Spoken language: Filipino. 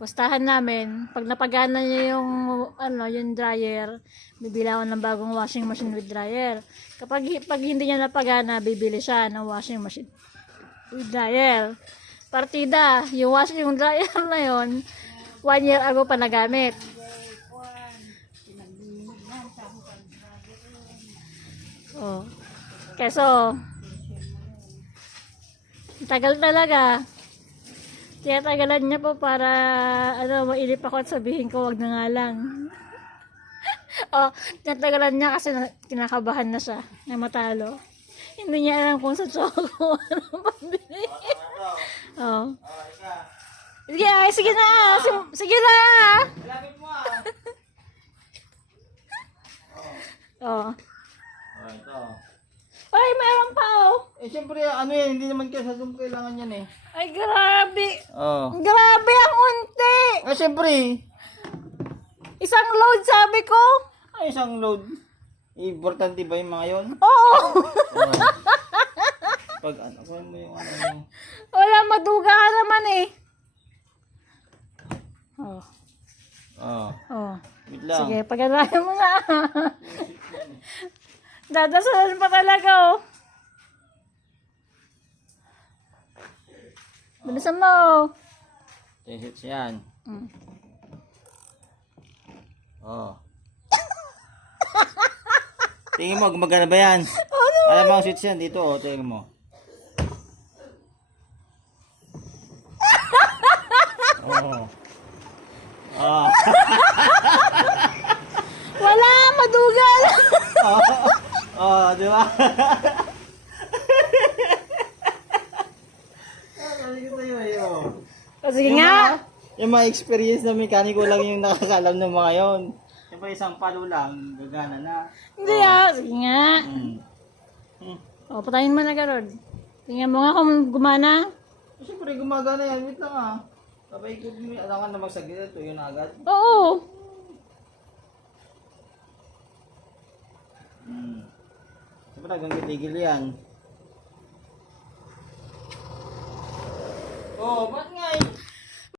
Pustahan namin, pag napagana niya yung, yung dryer, bibili ako ng bagong washing machine with dryer. Pag hindi niya napagana, bibili siya ng washing machine with dryer. Partida, yung washing dryer na yon 1 year ago pa nagamit. Oh. Keso, tagal talaga. Kaya tagalan niya po para mailip ako at sabihin ko wag na nga lang. Oh, natagalan niya kasi kinakabahan na siya na matalo. Hindi niya alam kung sa choco ano pambili. Oh. Sige na. Sige na. Lapit mo Oh. Ito. Ay, meron pa oh. Siyempre, hindi naman kasi Zoom kailangan yan eh. Ay, grabe. Oo. Grabe ang unti. Siyempre. Isang load sabi ko. Isang load. Importante ba yung mga yun? Oo. Pag kunin mo yung yung... Wala, maduga ka naman eh. Oh. Oh. Wait lang. Sige, pag-aralan mo na. Dadasalan pa talaga oh. Bilisan mo. T-shirts yan. Tingin mo, gumagana ba yan? Alam mo ang switch yan dito, tingin mo. Wala, madugal. Di ba? Sige nga. Yung mga experience na mekaniko lang yung nakakalam ng mga yon. Yung isang palo lang, gagana na. Hindi sige nga. Patayin mo na garod. Tingnan mo nga kung gumana. Siyempre, gumagana yan. Wait lang Sabay ko, alangan na magsaglit. Ito yun agad. Oo. Siyempre, hanggang kitigil yan. Ba't